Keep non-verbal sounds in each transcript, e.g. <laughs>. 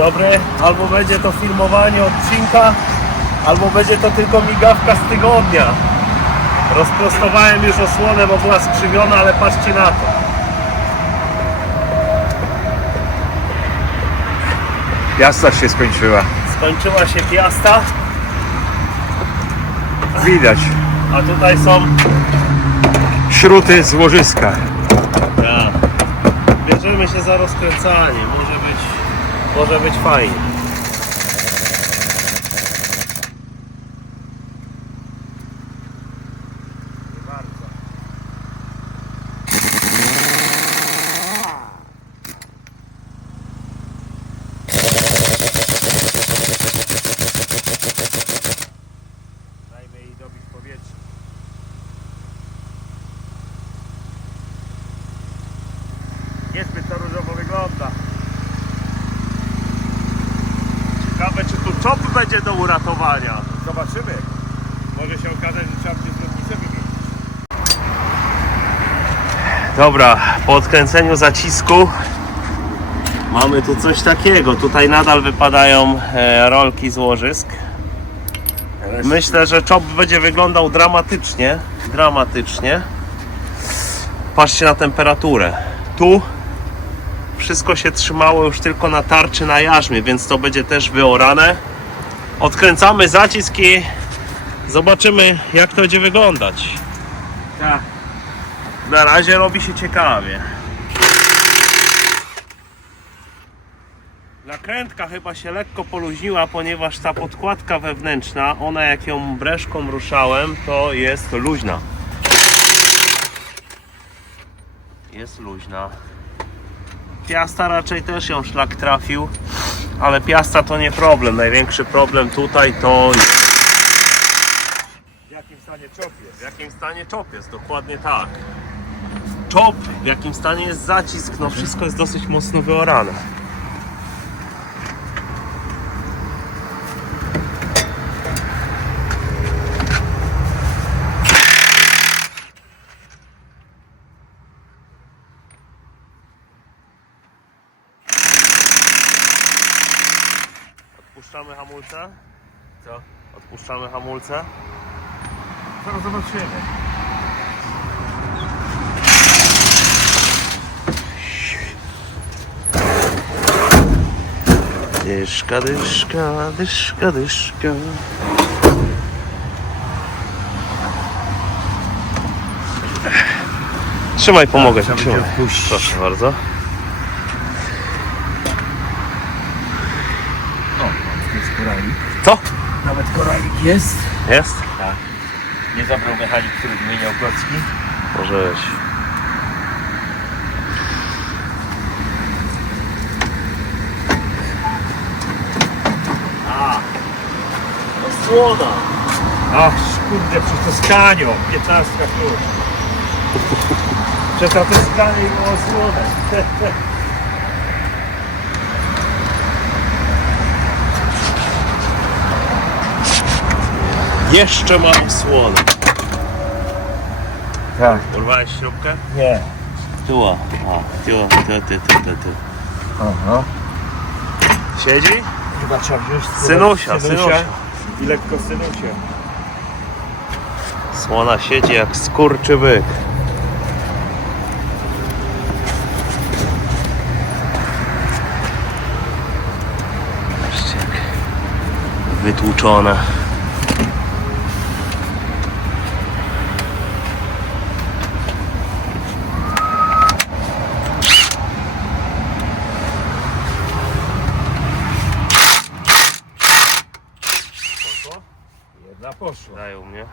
dobry. Albo będzie to filmowanie odcinka, albo będzie to tylko migawka z tygodnia. Rozprostowałem już osłonę, bo była skrzywiona, ale patrzcie na to. Piasta się skończyła. Skończyła się piasta, Widać. a tutaj są Śruty z łożyska. Tak. Bierzemy się za rozkręcanie. Może może być fajnie. Dajmy jej dobić powietrze. Niezbyt to różowo wygląda. Ciekawe, czy tu czop będzie do uratowania. Zobaczymy. Może się okazać, że trzeba będzie zwrotnicę wymienić. Dobra, po odkręceniu zacisku mamy tu coś takiego. Tutaj nadal wypadają e, rolki z łożysk. Myślę, że czop będzie wyglądał dramatycznie. Dramatycznie. Patrzcie na temperaturę. Tu wszystko się trzymało już tylko na tarczy na jarzmie, więc to będzie też wyorane. Odkręcamy zacisk i zobaczymy jak to będzie wyglądać. Tak. Na razie robi się ciekawie. Nakrętka chyba się lekko poluźniła, ponieważ ta podkładka wewnętrzna, ona jak ją breszką ruszałem, to jest luźna. Jest luźna. Piasta raczej też ją szlak trafił, ale piasta to nie problem. Największy problem tutaj to W jakim stanie czop jest? w jakim stanie czop jest, dokładnie tak. Czop, w jakim stanie jest zacisk, no wszystko jest dosyć mocno wyorane. Odpuszczamy hamulce? Co? Odpuszczamy hamulce? Zaraz zobaczymy. Dyszka, dyszka, dyszka, dyszka. Trzymaj, pomogę ci, trzymaj. Proszę bardzo. O, jest koralik. Co? Nawet koralik jest. Jest? Tak. Nie zabrał mechanik, który wymieniał klocki. Może być. A, Słona. ach, kurde, przez to skanio. 15 klucz. Przez to skanie i było słone. Jeszcze mam słonę. Tak. Urwałeś śrubkę? Nie. Tu, o. Tu, tu, tu, tu, tu, tu. Aha. Siedzi? Chyba trzeba wziąć Synusia, synusia. I lekko synusia. Słona siedzi jak skurczy byk. Patrzcie jak wytłuczone. Jedna poszła. Dają mnie.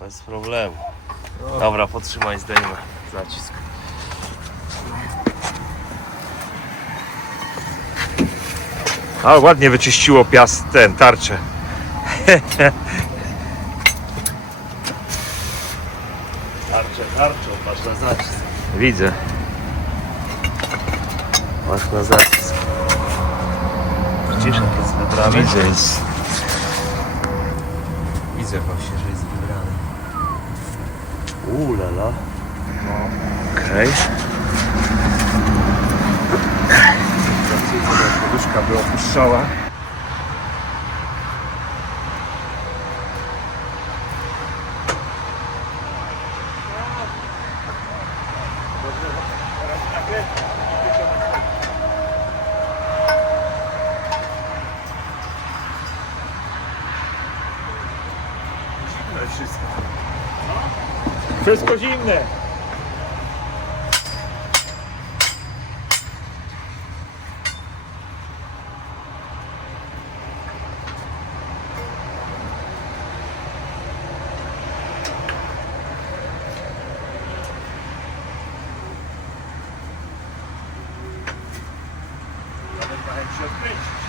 Bez problemu. Dobra, potrzymaj, zdejmę zacisk. A ładnie wyczyściło piast ten, tarczę. <laughs> Tarczę, tarczą, patrz na zacisk. Widzę. Masz na zacisk. Widzisz jak jest? Widzę jest. Widzę właśnie. Ulala. Okej. Poduszka by opuszczała. Zimne Wszystko zimne. Nawet ma jak się odkręcić.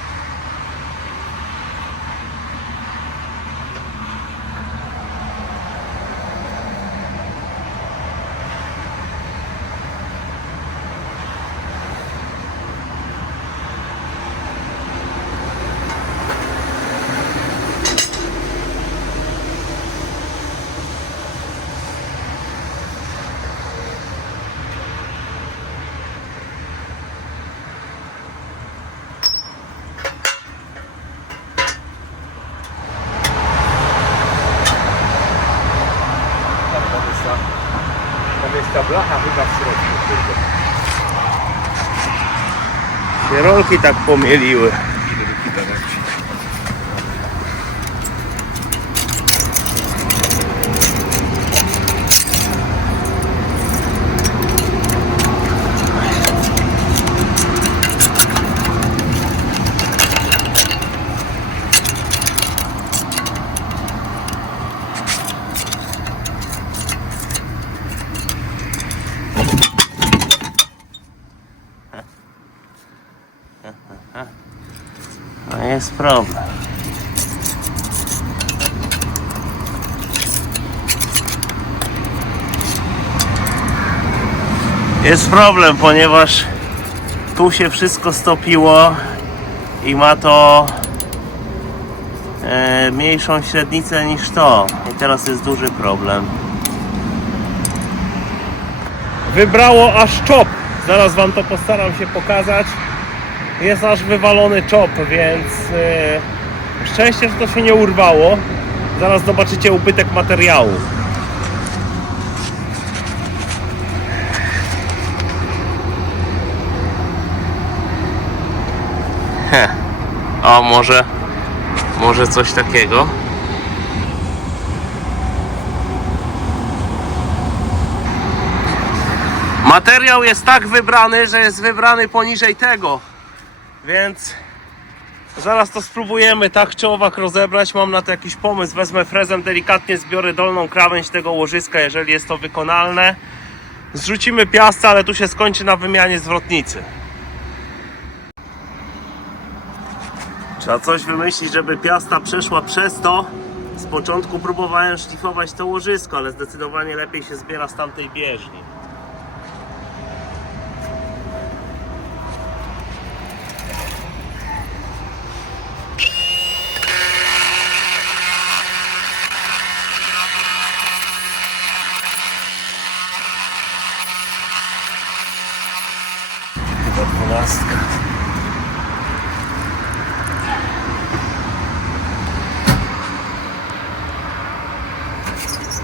Tam, tam jest ta, tam jest ta blacha chyba w środku. Się tak pomieliły. Problem. Jest problem, ponieważ tu się wszystko stopiło i ma to e, mniejszą średnicę niż to. I teraz jest duży problem. Wybrało aż czop. Zaraz Wam to postaram się pokazać. Jest aż wywalony czop, więc e, szczęście, że to się nie urwało. Zaraz zobaczycie ubytek materiału. Heh. O, może, może coś takiego. Materiał jest tak wybrany, że jest wybrany poniżej tego. Więc zaraz to spróbujemy tak czy owak rozebrać. Mam na to jakiś pomysł. Wezmę frezem, delikatnie zbiorę dolną krawędź tego łożyska, jeżeli jest to wykonalne. Zrzucimy piasce, ale tu się skończy na wymianie zwrotnicy. Trzeba coś wymyślić, żeby piasta przeszła przez to. Z początku próbowałem szlifować to łożysko, ale zdecydowanie lepiej się zbiera z tamtej bieżni. Chyba dwunastka.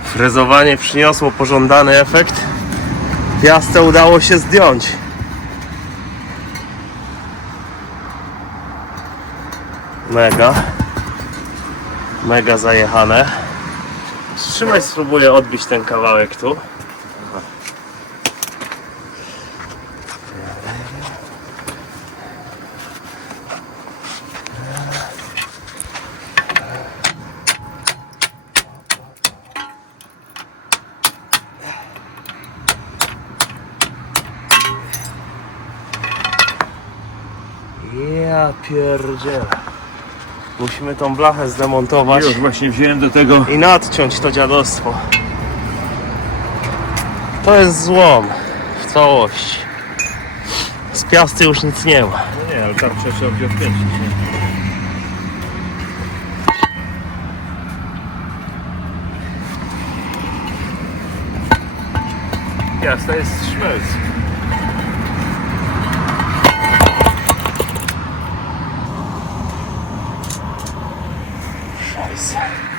Frezowanie przyniosło pożądany efekt. Piastę udało się zdjąć. Mega. Mega zajechane. Trzymaj, spróbuję odbić ten kawałek tu. Ja pierdzielę. Musimy tą blachę zdemontować Już właśnie wziąłem do tego. i nadciąć to dziadostwo. To jest złom w całości. Z piasty już nic nie ma. No nie, ale tam trzeba się odkręcić. Nie? teraz, to jest szmelc. Scheiße.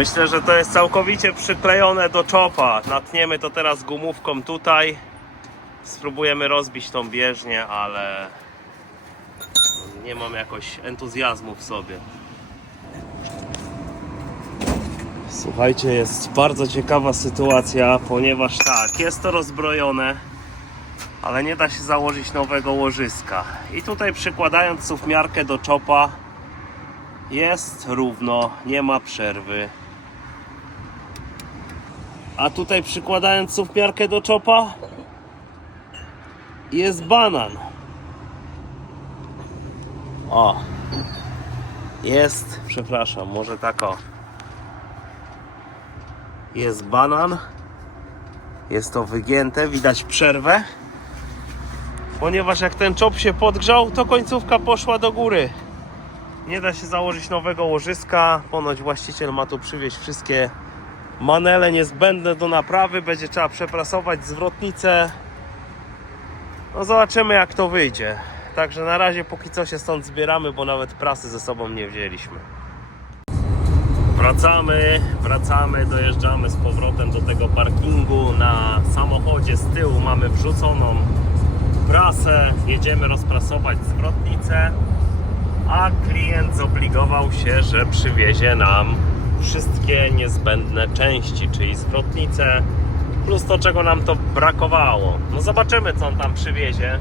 Myślę, że to jest całkowicie przyklejone do czopa. Natniemy to teraz gumówką tutaj. Spróbujemy rozbić tą bieżnię, ale nie mam jakoś entuzjazmu w sobie. Słuchajcie, jest bardzo ciekawa sytuacja, ponieważ tak, jest to rozbrojone, ale nie da się założyć nowego łożyska. I tutaj przykładając suwmiarkę do czopa, jest równo, nie ma przerwy. A tutaj przykładając suwmiarkę do czopa jest banan. O. Jest, przepraszam, może tak o. Jest banan. Jest to wygięte, widać przerwę. Ponieważ jak ten czop się podgrzał, to końcówka poszła do góry. Nie da się założyć nowego łożyska. Ponoć właściciel ma tu przywieźć wszystkie manele niezbędne do naprawy. Będzie trzeba przeprasować zwrotnicę. No zobaczymy jak to wyjdzie. Także na razie póki co się stąd zbieramy, bo nawet prasy ze sobą nie wzięliśmy. Wracamy, wracamy, dojeżdżamy z powrotem do tego parkingu. Na samochodzie z tyłu mamy wrzuconą prasę. Jedziemy rozprasować zwrotnicę a klient zobligował się, że przywiezie nam wszystkie niezbędne części, czyli zwrotnice, plus to, czego nam to brakowało. No zobaczymy, co on tam przywiezie.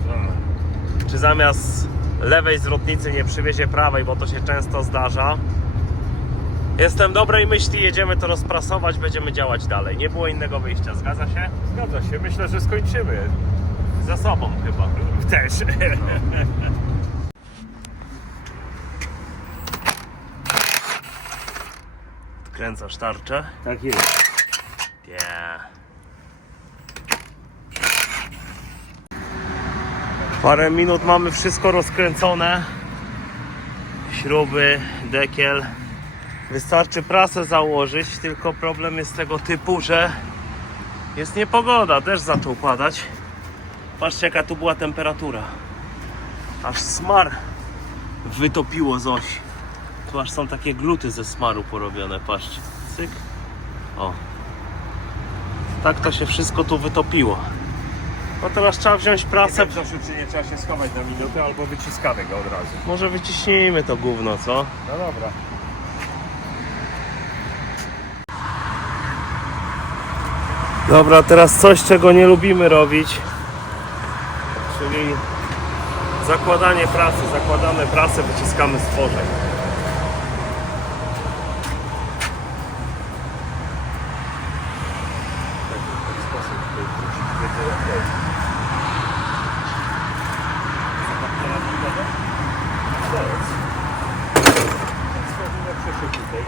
Czy zamiast lewej zwrotnicy nie przywiezie prawej, bo to się często zdarza. Jestem dobrej myśli, jedziemy to rozprasować, będziemy działać dalej. Nie było innego wyjścia, zgadza się? Zgadza się, myślę, że skończymy. Za sobą chyba. Też. Kręcasz tarczę. Tak jest. Yeah. Parę minut mamy wszystko rozkręcone. Śruby, dekiel. Wystarczy prasę założyć, tylko problem jest tego typu, że jest niepogoda, deszcz zaczął padać. Patrzcie jaka tu była temperatura. Aż smar wytopiło z osi. Tu aż są takie gluty ze smaru porobione, patrzcie. Cyk. O. Tak to się wszystko tu wytopiło. No teraz trzeba wziąć prasę. Nie wiem, czy nie trzeba się schować na minutę, albo wyciskamy go od razu. Może wyciśnijmy to gówno, co? No dobra. Dobra, teraz coś, czego nie lubimy robić. Czyli zakładanie prasy. Zakładamy prasę, wyciskamy stworzeń. W taki sposób tutaj będzie okej. Zaraz. Stworzymy przeszyk tutaj.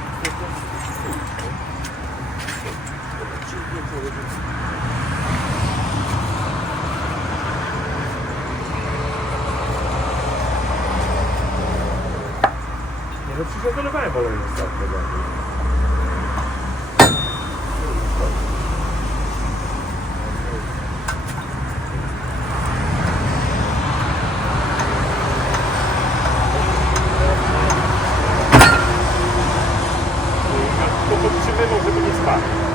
Nie no, przecież ja dolewałem oleju ostatnio bardziej. To podtrzymywał, nie.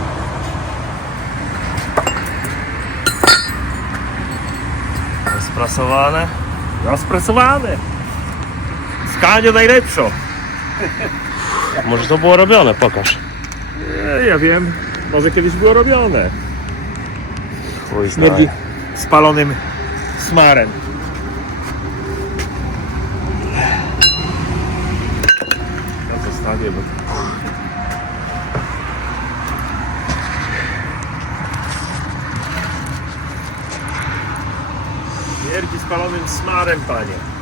Sprasowane. Rozpresowane. Skalnie najlepszą. Może to było robione, pokaż. E, ja wiem, może kiedyś było robione. Chuj Śmierdzi spalonym smarem. Ja zostawię, bo... Śmierdzi spalonym smarem, panie.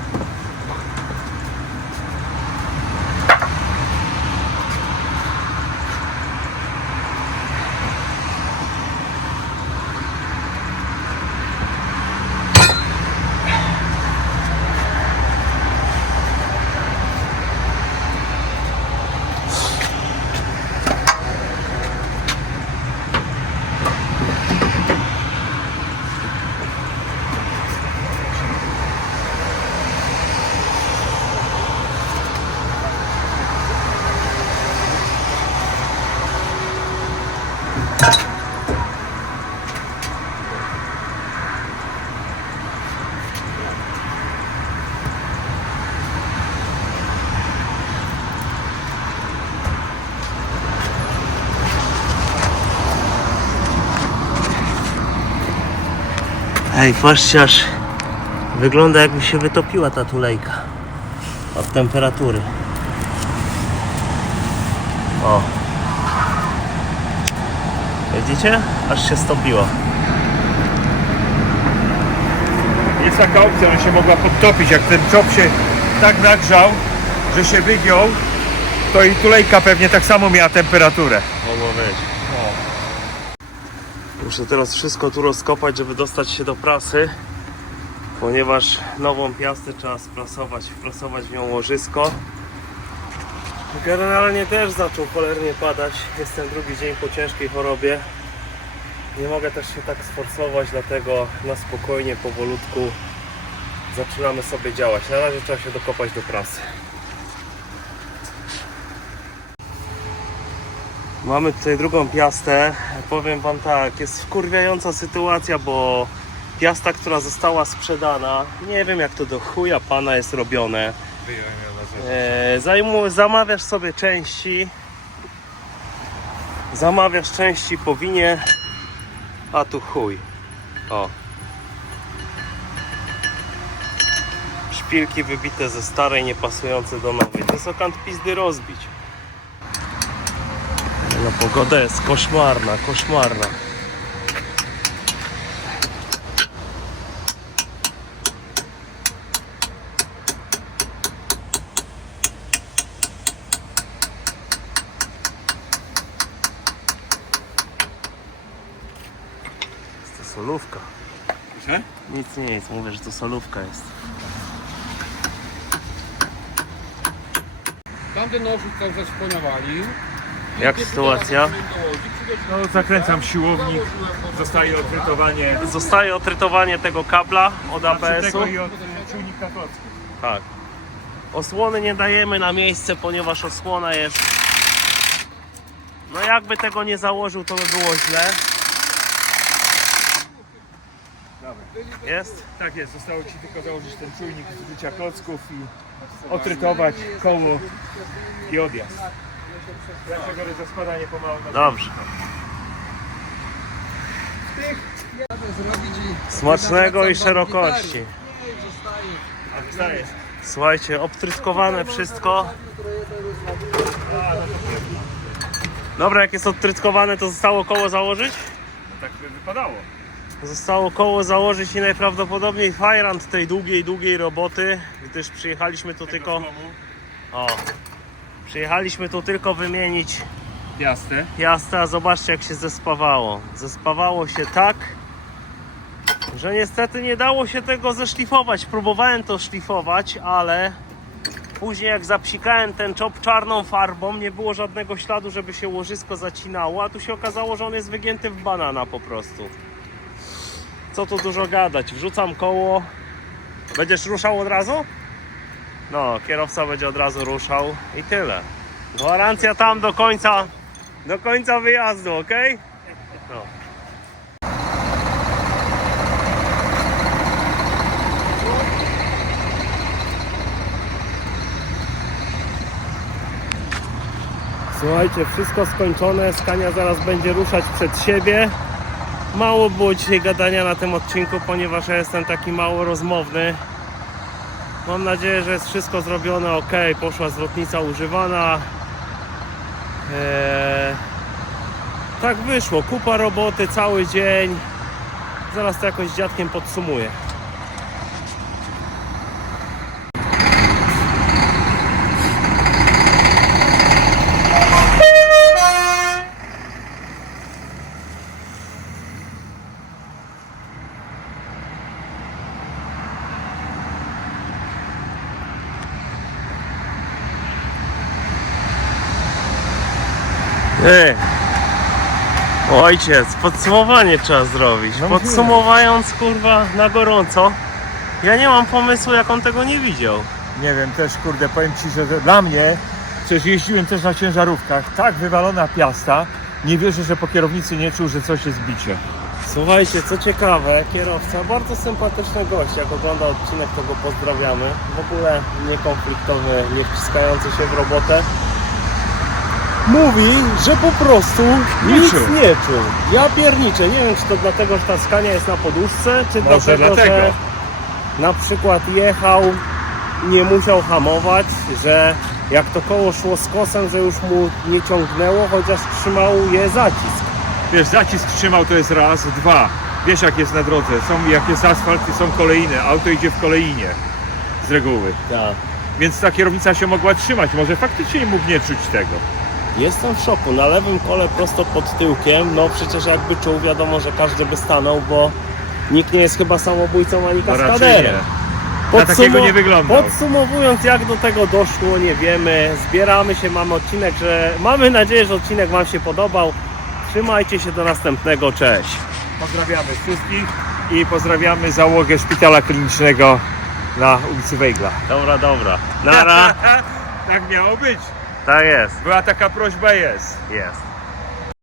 Ej, patrzcie aż wygląda jakby się wytopiła ta tulejka od temperatury. O. Widzicie? Aż się stopiła. Jest taka opcja, że się mogła podtopić. Jak ten czop się tak nagrzał, że się wygiął, to i tulejka pewnie tak samo miała temperaturę. Mogło być. Muszę teraz wszystko tu rozkopać, żeby dostać się do prasy, ponieważ nową piastę trzeba sprasować, wprasować w nią łożysko. Generalnie też zaczął cholernie padać. Jestem drugi dzień po ciężkiej chorobie. Nie mogę też się tak sforsować, dlatego na spokojnie, powolutku zaczynamy sobie działać. Na razie trzeba się dokopać do prasy. Mamy tutaj drugą piastę. Powiem Wam tak, jest wkurwiająca sytuacja, bo piasta, która została sprzedana, nie wiem jak to do chuja pana jest robione. E, zajmu, zamawiasz sobie części, zamawiasz części po winie, a tu chuj. O. Szpilki wybite ze starej, niepasujące do nowej. To jest okant pizdy rozbić. Pogoda jest koszmarna, koszmarna. Jest to solówka. Nic, nic, mówię, że to solówka jest. Tamten nożyc cały czas ponawalił. Jak sytuacja? No zakręcam siłownik, zostaje odwrytowanie Zostaje otrytowanie tego kabla od ABS-u. tego i od. Tak. Osłony nie dajemy na miejsce, ponieważ osłona jest. No jakby tego nie założył, to by było źle. Dobra. Jest? Tak jest, zostało Ci tylko założyć ten czujnik zużycia klocków i otrytować koło i odjazd. Dlaczego rozkładanie pomału na Dobrze. Smacznego i szerokości. A. Słuchajcie, obtrytkowane wszystko. Dobra, jak jest odtrytkowane, to zostało koło założyć? Tak by wypadało. Zostało koło założyć i najprawdopodobniej fajrant tej długiej, długiej roboty, gdyż przyjechaliśmy tu tylko... O! Przyjechaliśmy tu tylko wymienić Piastę. piastę, a zobaczcie jak się zespawało. Zespawało się tak, że niestety nie dało się tego zeszlifować. Próbowałem to szlifować, ale później jak zapsikałem ten czop czarną farbą, nie było żadnego śladu, żeby się łożysko zacinało, a tu się okazało, że on jest wygięty w banana po prostu. Co tu dużo gadać? Wrzucam koło. Będziesz ruszał od razu? No, kierowca będzie od razu ruszał i tyle. Gwarancja tam do końca, do końca wyjazdu, ok? No. Słuchajcie, wszystko skończone. Skania zaraz będzie ruszać przed siebie. Mało było dzisiaj gadania na tym odcinku, ponieważ ja jestem taki mało rozmowny. Mam nadzieję, że jest wszystko zrobione ok. Poszła zwrotnica używana. Eee, tak wyszło. Kupa roboty cały dzień. Zaraz to jakoś z dziadkiem podsumuję. Ojciec, podsumowanie trzeba zrobić. No Podsumowując, kurwa, na gorąco. Ja nie mam pomysłu, jak on tego nie widział. Nie wiem, też kurde, powiem Ci, że dla mnie, przecież jeździłem też na ciężarówkach, tak wywalona piasta, nie wierzę, że po kierownicy nie czuł, że coś jest bicie. Słuchajcie, co ciekawe, kierowca, bardzo sympatyczny gość. Jak ogląda odcinek, to go pozdrawiamy. W ogóle niekonfliktowy, nie wciskający się w robotę. Mówi, że po prostu Nie nic czuł. nie czuł. Ja pierniczę, nie wiem czy to dlatego, że ta skania jest na poduszce, czy Może dlatego, dlatego. że na przykład jechał, nie musiał hamować, że jak to koło szło z kosem, że już mu nie ciągnęło, chociaż trzymał je zacisk. Wiesz, zacisk trzymał to jest raz, dwa. Wiesz jak jest na drodze, są, jak jest asfalt, są kolejne, auto idzie w kolejnie z reguły. Tak. Więc ta kierownica się mogła trzymać, może faktycznie mógł nie czuć tego. Jestem w szoku. Na lewym kole prosto pod tyłkiem, no przecież jakby czuł, wiadomo, że każdy by stanął, bo nikt nie jest chyba samobójcą ani No raczej kaskaderem. nie. Na takiego nie wyglądał. Podsumowując, jak do tego doszło, nie wiemy. Zbieramy się, mamy odcinek, że mamy nadzieję, że odcinek Wam się podobał. Trzymajcie się do następnego. Cześć. Pozdrawiamy wszystkich i pozdrawiamy załogę szpitala klinicznego na ulicy Wejgla. Dobra, dobra. Nara. <laughs> tak miało być. Tak jest. Była taka prośba, jest. Jest.